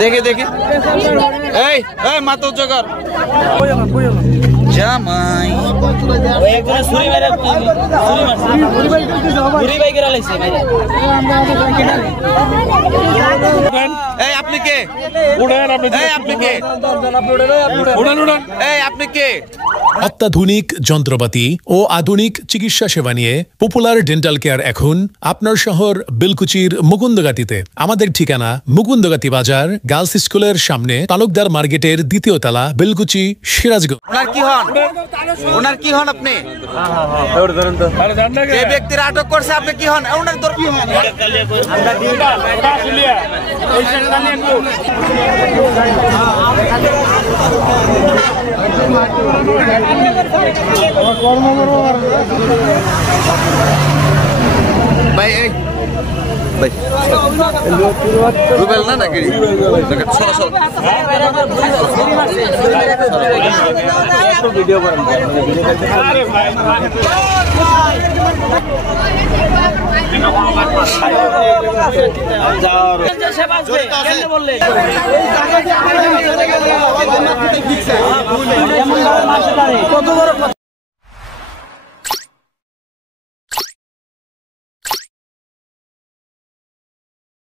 দেখি দেখি এই এই মাতো জগর জামাই একজন ছুরি মেরে ছুরি ভাই করে লাইছে মেরে এই আপনি কে উড়েন আপনি এই আপনি কে উড়েন উড়েন এই আপনি কে অত্যাধুনিক যন্ত্রপাতি ও আধুনিক চিকিৎসা সেবা নিয়ে পপুলার ডেন্টাল কেয়ার এখন আপনার শহর বেলকুচির মুকুন্দগাতিতে। আমাদের ঠিকানা মুকুন্দগাতি বাজার, গার্লস স্কুলের সামনে, তালুকদার মার্কেটের দ্বিতীয় তলা, বেলকুচি, সিরাজগঞ্জ। ওনার কি হন? ওনার কি হন আপনি? যে ব্যক্তির আটক করছে আপনি কি হন? ওনার তোর কি হন? ভাই এই ভাই রুবেল না নাকি চলো চলো ভিডিও করেন আরে ভাই কত বড়